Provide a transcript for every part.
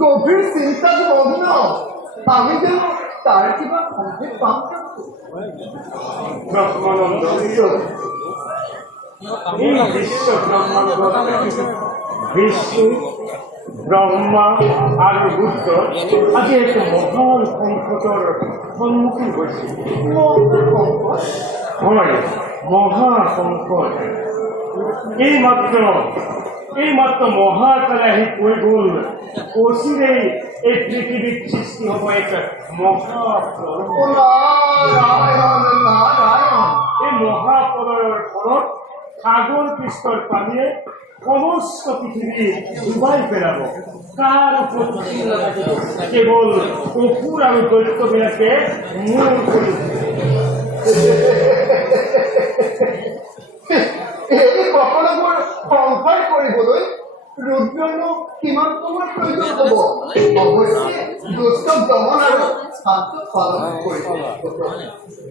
গভীর চিন্তার মগ্ন আমি যেন তার কিবা সন্দেহ পাম ব্রহ্মানন্দ এই বিশ্ব ব্রহ্মাণ্ড বিষ্ণু ব্রহ্মা আর বুদ্ধ আজ এক মহান সংকটর সম্মুখীন হয়েছে। হয় মহা সংকট। এইমাত্ৰ মহাকালে আহি কৈ গ'ল অচিৰেই এই পৃথিৱীত সৃষ্টি হ'ব এক এই মহাপ্ৰলয়ৰ ফলত সাগৰ পৃষ্ঠৰ পানীয়ে সমস্ত পৃথিৱী ডুবাই পেলাব। তাৰ ওপৰত কেৱল অসুৰ আৰু দৈত্যবিলাকে মূৰ কৰি এই সকলোবোৰ সংসাৰ কৰিবলৈ ৰুদ্ৰনো কিমান সময় প্ৰয়োজন হ'ব? অৱশ্যে দমন আৰু শান্ত পালন কৰিব।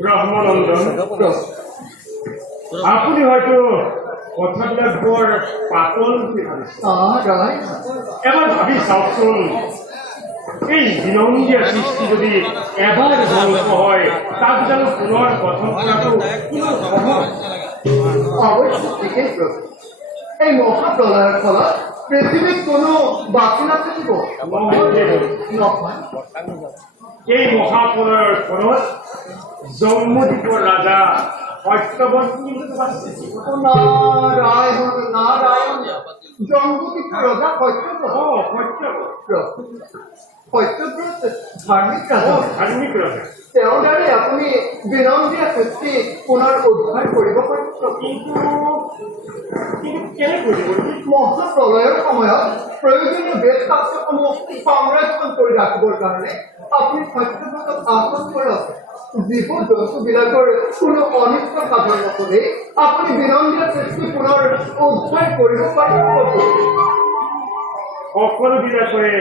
ব্ৰহ্মনন্দন, আপুনি হয়তো কথাবিলাক বৰ পাতল বুলি ভাবিছে। ৰায় এবাৰ ভাবি চাওকচোন, এই বিনন্দীয়া সৃষ্টি যদি এবাৰ ধ্বংস হয়, তাক জানো পুনৰ গঠন কৰাটো কিমান সহজ? অৱশ্যে ঠিকেই প্ৰভু। এই মহাপ্ৰলয়ৰ ফলত পৃথিৱীত কোনো বাকী নাথাকিব। নহয় এই মহাপ্ৰলয়ৰ ফলত জম্মুদ্বীপৰ ৰাজা সত্যৱতী নাৰায়ণ নাৰায়ণ জম্বুদ্বীপৰ ৰজা সত্যব্ৰত। সত্যব্ৰত ধাৰ্মিক ৰাজা। ধাৰ্মিক ৰাজা, তেওঁৰ দ্বাৰাই আপুনি বিনন্দীয়া সৃষ্টি পুনৰ উদ্ধাৰ কৰিব পাৰিব। কিন্তু কেনেকৈ কৰিব? মহাপ্ৰলয়ৰ সময়ত প্ৰয়োজনীয় বেদ শাস্ত্ৰসমূহ সংৰক্ষণ কৰি ৰাখিবৰ কাৰণে আপুনি সত্যব্ৰতক আহ্বান কৰক। জীৱ জন্তুবিলাকৰ কোনো অনিষ্ট সাধন নকৰি আপুনি বিনন্দীয়া সৃষ্টি পুনৰ উদ্ধাৰ কৰিব পাৰিব। সকলোবিলাকৰে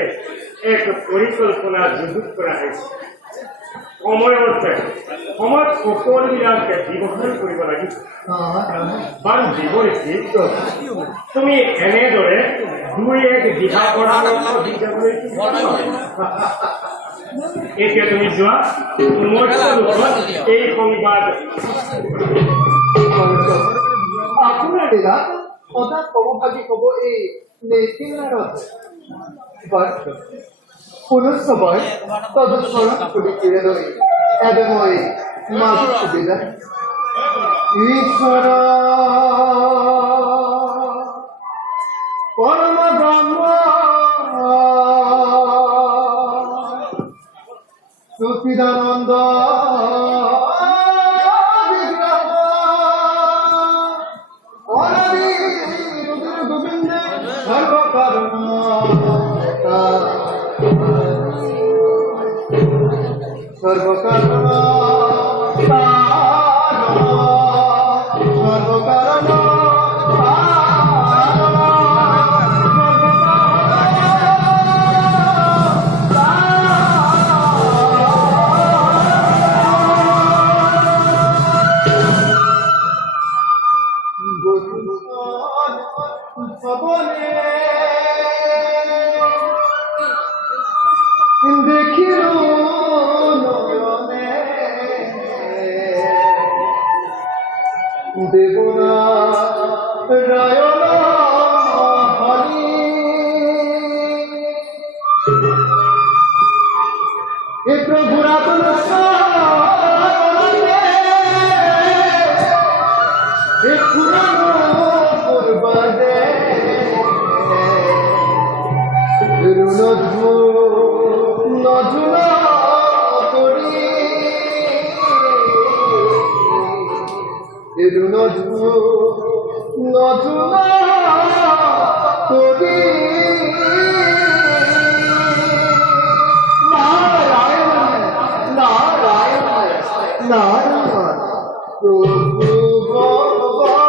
এক পৰিকল্পনা যুগুত কৰা হৈছে। সময়ত সকলোবিলাক ব্যৱহাৰ কৰিব লাগিব। বাৰু জীৱনীতি, তুমি এনেদৰে দুই এক দিহা পৰামৰ্শ দি যাবলৈ এতিয়া তুমি যোৱা, মই এই সংবাদ আপোনাৰ দিনা সদা সমভাগী হ'ব এই নেতিনাৰত পুনঃসভয় তদস্মরণ করিতে রই এবং ওই মাঝে সুবিধা ঈশ্বর পরম ব্রহ্ম সচিদানন্দ গোবিন্দ সর্বকারণ সর্বকারণ সর্বকারণ দেখিল নয়নে দেবনা রায়ণ হরি এ প্রভুরাতন এ পুরানো পূর্বাদে রুণধূ নজুনা করি নজু নজুনা করি নারায়ণ নারায়ণ নারায়ণ প্রভু ভগবান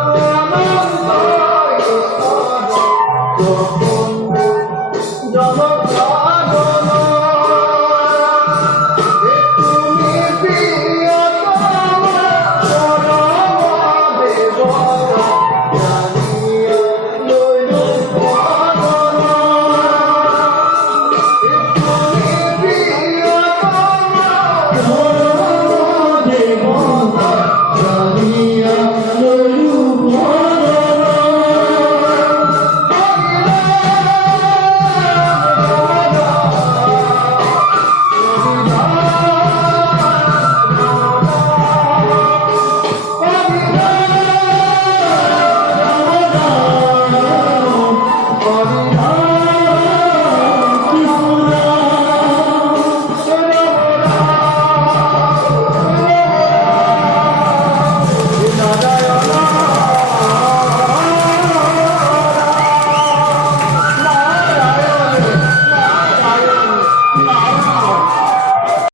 আনন্দ ঈশ্বর জগন্নাথ